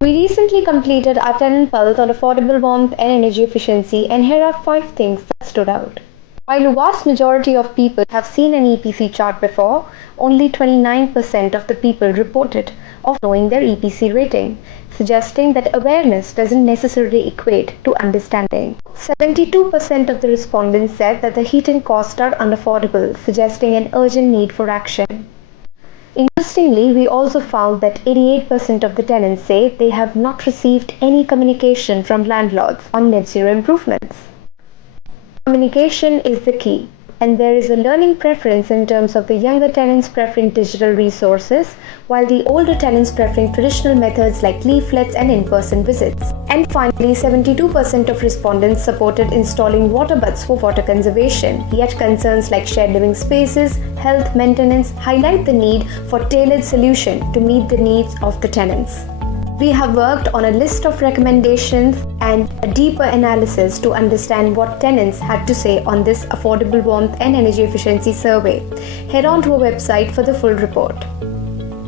We recently completed our tenant pulse on affordable warmth and energy efficiency, and here are 5 things that stood out. While a vast majority of people have seen an EPC chart before, only 29% of the people reported of knowing their EPC rating, suggesting that awareness doesn't necessarily equate to understanding. 72% of the respondents said that the heating costs are unaffordable, suggesting an urgent need for action. Interestingly, we also found that 88% of the tenants say they have not received any communication from landlords on net zero improvements. Communication is the key, and there is a learning preference in terms of the younger tenants preferring digital resources, while the older tenants preferring traditional methods like leaflets and in-person visits. And finally, 72% of respondents supported installing water butts for water conservation, yet concerns like shared living spaces, health maintenance highlight the need for tailored solution to meet the needs of the tenants. We have worked on a list of recommendations and a deeper analysis to understand what tenants had to say on this affordable warmth and energy efficiency survey. Head on to our website for the full report.